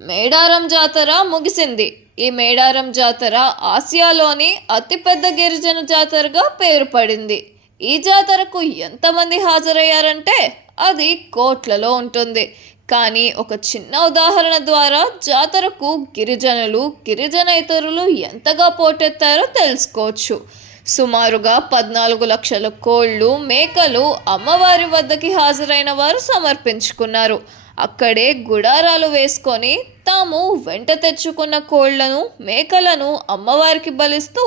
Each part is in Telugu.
మేడారం జాతర ముగిసింది. ఈ మేడారం జాతర ఆసియాలోని అతిపెద్ద గిరిజన జాతరగా పేరు పడింది. ఈ జాతరకు ఎంతమంది హాజరయ్యారంటే అది కోట్లలో ఉంటుంది. కానీ ఒక చిన్న ఉదాహరణ ద్వారా జాతరకు గిరిజనులు, గిరిజనేతరులు ఎంతగా పోటెత్తారో తెలుసుకోవచ్చు. సుమారుగా 14 లక్షల కోళ్లు, మేకలు అమ్మవారి వద్దకి హాజరైన వారు సమర్పించుకున్నారు. అక్కడే గుడారాలు వేసుకొని తాము వెంట తెచ్చుకున్న కోళ్లను, మేకలను అమ్మవారికి బలిస్తూ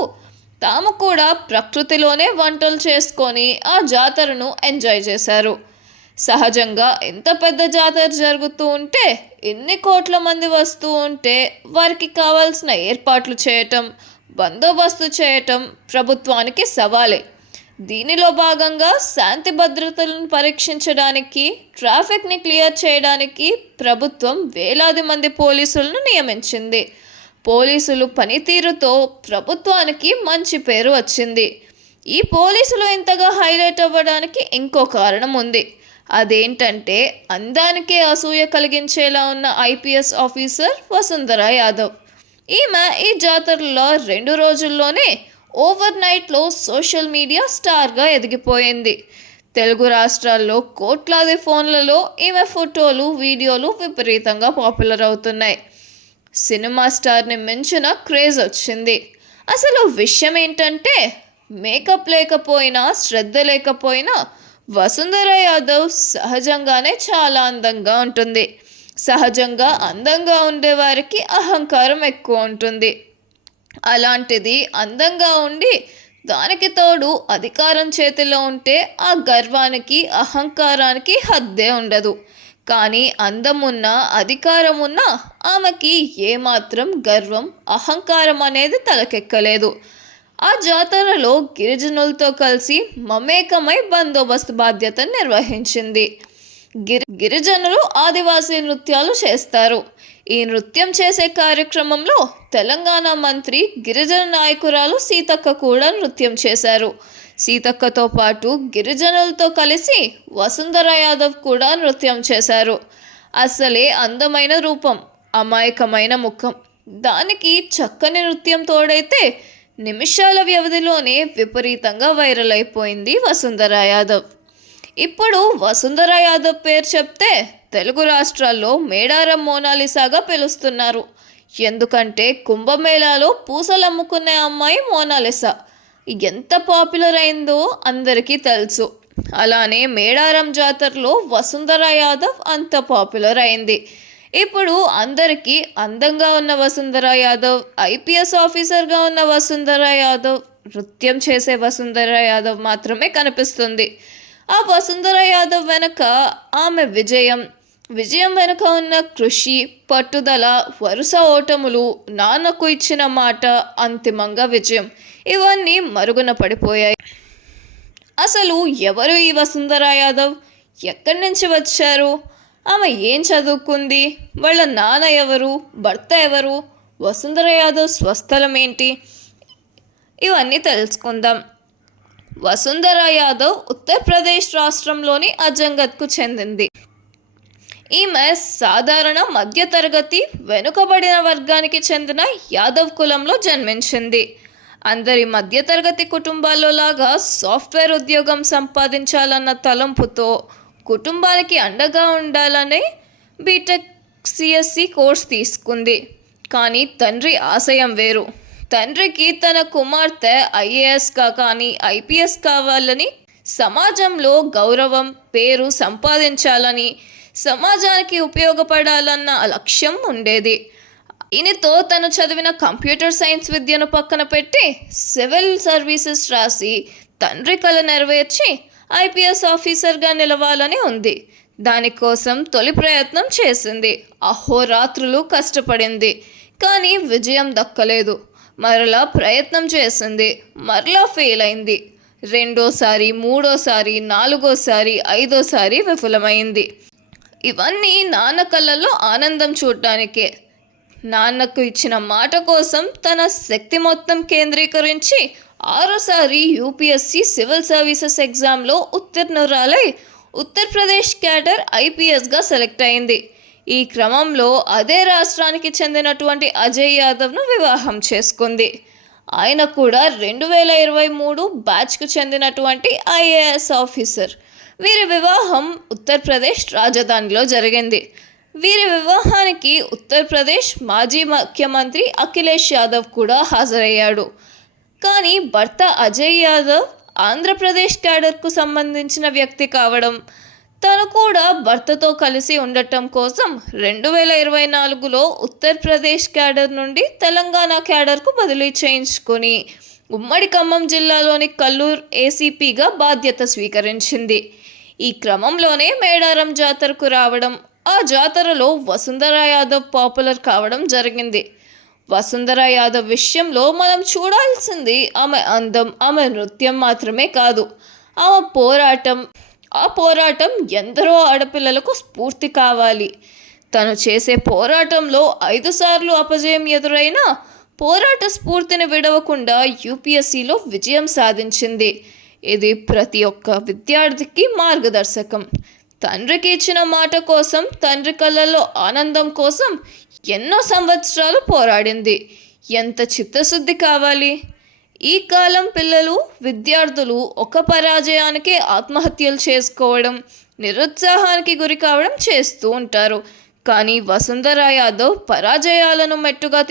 తాము కూడా ప్రకృతిలోనే వంటలు చేసుకొని ఆ జాతరను ఎంజాయ్ చేశారు. సహజంగా ఎంత పెద్ద జాతర జరుగుతూ ఉంటే, ఎన్ని కోట్ల మంది వస్తూ ఉంటే వారికి కావాల్సిన ఏర్పాట్లు చేయటం, బందోబస్తు చేయటం ప్రభుత్వానికి సవాలే. దీనిలో భాగంగా శాంతి భద్రతలను పరీక్షించడానికి, ట్రాఫిక్ని క్లియర్ చేయడానికి ప్రభుత్వం వేలాది మంది పోలీసులను నియమించింది. పోలీసులు పనితీరుతో ప్రభుత్వానికి మంచి పేరు వచ్చింది. ఈ పోలీసులు ఇంతగా హైలైట్ అవ్వడానికి ఇంకో కారణం ఉంది. అదేంటంటే అందానికే అసూయ కలిగించేలా ఉన్న ఐపీఎస్ ఆఫీసర్ వసుంధరా యాదవ్. ఈమె ఈ జాతరలో 2 రోజుల్లోనే ఓవర్ నైట్లో సోషల్ మీడియా స్టార్గా ఎదిగిపోయింది. తెలుగు రాష్ట్రాల్లో కోట్లాది ఫోన్లలో ఈమె ఫోటోలు, వీడియోలు విపరీతంగా పాపులర్ అవుతున్నాయి. సినిమా స్టార్ని మించిన క్రేజ్ వచ్చింది. అసలు విషయం ఏంటంటే, మేకప్ లేకపోయినా, శ్రద్ధ లేకపోయినా వసుంధరా యాదవ్ సహజంగానే చాలా అందంగా ఉంటుంది. సహజంగా అందంగా ఉండేవారికి అహంకారం ఎక్కువ ఉంటుంది. అలాంటిది అందంగా ఉండి దానికి తోడు అధికారం చేతిలో ఉంటే ఆ గర్వానికి, అహంకారానికి హద్దే ఉండదు. కానీ అందం ఉన్నా, అధికారం ఉన్నా ఆమెకి ఏమాత్రం గర్వం, అహంకారం అనేది తలకెక్కలేదు. ఆ జాతరలో గిరిజనులతో కలిసి మమేకమై బందోబస్తు బాధ్యతను నిర్వహించింది. గిరిజనులు ఆదివాసీ నృత్యాలు చేస్తారు. ఈ నృత్యం చేసే కార్యక్రమంలో తెలంగాణ మంత్రి, గిరిజన నాయకురాలు సీతక్క కూడా నృత్యం చేశారు. సీతక్కతో పాటు గిరిజనులతో కలిసి వసుంధరా యాదవ్ కూడా నృత్యం చేశారు. అసలే అందమైన రూపం, అమాయకమైన ముఖం, దానికి చక్కని నృత్యం తోడైతే నిమిషాల వ్యవధిలోనే విపరీతంగా వైరల్ అయిపోయింది వసుంధరా యాదవ్. ఇప్పుడు వసుంధరా యాదవ్ పేరు చెప్తే తెలుగు రాష్ట్రాల్లో మేడారం మోనాలిసాగా పిలుస్తున్నారు. ఎందుకంటే కుంభమేళాలో పూసలు అమ్ముకునే అమ్మాయి మోనాలిసా ఎంత పాపులర్ అయిందో అందరికీ తెలుసు. అలానే మేడారం జాతరలో వసుంధరా యాదవ్ అంత పాపులర్ అయింది. ఇప్పుడు అందరికీ అందంగా ఉన్న వసుంధరా యాదవ్, ఐపీఎస్ ఆఫీసర్గా ఉన్న వసుంధరా యాదవ్, నృత్యం చేసే వసుంధరా యాదవ్ మాత్రమే కనిపిస్తుంది. ఆ వసుంధరా యాదవ్ వెనక ఆమె విజయం వెనుక ఉన్న కృషి, పట్టుదల, వరుస ఓటములు, నాన్నకు ఇచ్చిన మాట, అంతిమంగా విజయం, ఇవన్నీ మరుగున పడిపోయాయి. అసలు ఎవరు ఈ వసుంధరా యాదవ్? ఎక్కడి నుంచి వచ్చారు? ఆమె ఏం చదువుకుంది? వాళ్ళ నాన్న ఎవరు? భర్త ఎవరు? వసుంధరా యాదవ్ స్వస్థలం ఏంటి? ఇవన్నీ తెలుసుకుందాం. వసుంధరా యాదవ్ ఉత్తరప్రదేశ్ రాష్ట్రంలోని అజంగద్కు చెందింది. ఈమె సాధారణ మధ్యతరగతి, వెనుకబడిన వర్గానికి చెందిన యాదవ్ కులంలో జన్మించింది. అందరి మధ్యతరగతి కుటుంబాల్లో లాగా సాఫ్ట్వేర్ ఉద్యోగం సంపాదించాలన్న తలంపుతో, కుటుంబానికి అండగా ఉండాలనే బీటెక్ సిఎస్సి కోర్స్ తీసుకుంది. కానీ తండ్రి ఆశయం వేరు. తండ్రికి తన కుమార్తె ఐఏఎస్గా కానీ ఐపీఎస్ కావాలని, సమాజంలో గౌరవం, పేరు సంపాదించాలని, సమాజానికి ఉపయోగపడాలన్న లక్ష్యం ఉండేది. దీనితో తను చదివిన కంప్యూటర్ సైన్స్ విద్యను పక్కన పెట్టి సివిల్ సర్వీసెస్ రాసి తండ్రి కల నెరవేర్చి ఐపీఎస్ ఆఫీసర్గా నిలవాలని ఉంది. దానికోసం తొలి ప్రయత్నం చేసింది. అహోరాత్రులు కష్టపడింది. కానీ విజయం దక్కలేదు. మరలా ప్రయత్నం చేసింది. మరలా ఫెయిల్ అయింది. రెండోసారి, మూడోసారి, నాలుగోసారి, ఐదోసారి విఫలమైంది. ఇవన్నీ నాన్న కళ్ళల్లో ఆనందం చూడటానికే. నాన్నకు ఇచ్చిన మాట కోసం తన శక్తి మొత్తం కేంద్రీకరించి 6సారి యూపీఎస్సీ సివిల్ సర్వీసెస్ ఎగ్జామ్లో ఉత్తీర్ణురాలై ఉత్తరప్రదేశ్ క్యాడర్ ఐపీఎస్గా సెలెక్ట్ అయింది. ఈ క్రమంలో అదే రాష్ట్రానికి చెందినటువంటి అజయ్ యాదవ్ను వివాహం చేసుకుంది. ఆయన కూడా 2023 బ్యాచ్కు చెందినటువంటి ఐఏఎస్ ఆఫీసర్. వీరి వివాహం ఉత్తరప్రదేశ్ రాజధానిలో జరిగింది. వీరి వివాహానికి ఉత్తరప్రదేశ్ మాజీ ముఖ్యమంత్రి అఖిలేష్ యాదవ్ కూడా హాజరయ్యాడు. కానీ భర్త అజయ్ యాదవ్ ఆంధ్రప్రదేశ్ క్యాడర్కు సంబంధించిన వ్యక్తి కావడం, తను కూడా భర్తతో కలిసి ఉండటం కోసం 2024లో ఉత్తరప్రదేశ్ క్యాడర్ నుండి తెలంగాణ క్యాడర్కు బదిలీ చేయించుకొని ఉమ్మడి ఖమ్మం జిల్లాలోని కల్లూరు ఏసీపీగా బాధ్యత స్వీకరించింది. ఈ క్రమంలోనే మేడారం జాతరకు రావడం, ఆ జాతరలో వసుంధర యాదవ్ పాపులర్ కావడం జరిగింది. వసుంధర యాదవ్ విషయంలో మనం చూడాల్సింది ఆమె అందం, ఆమె నృత్యం మాత్రమే కాదు, ఆమె పోరాటం. ఆ పోరాటం ఎందరో ఆడపిల్లలకు స్ఫూర్తి కావాలి. తను చేసే పోరాటంలో 5 సార్లు అపజయం ఎదురైనా పోరాట స్ఫూర్తిని విడవకుండా యూపీఎస్సీలో విజయం సాధించింది. ఇది ప్రతి ఒక్క విద్యార్థికి మార్గదర్శకం. తండ్రికి ఇచ్చిన మాట కోసం, తండ్రి కళ్ళల్లో ఆనందం కోసం ఎన్నో సంవత్సరాలు పోరాడింది. ఎంత చిత్తశుద్ధి కావాలి! ఈ కాలం పిల్లలు, విద్యార్థులు ఒక పరాజయానికి ఆత్మహత్యలు చేసుకోవడం, నిరుత్సాహానికి గురి కావడం చేస్తూ ఉంటారు. కానీ వసుంధర యాదవ్ పరాజయాలను మెట్టుగా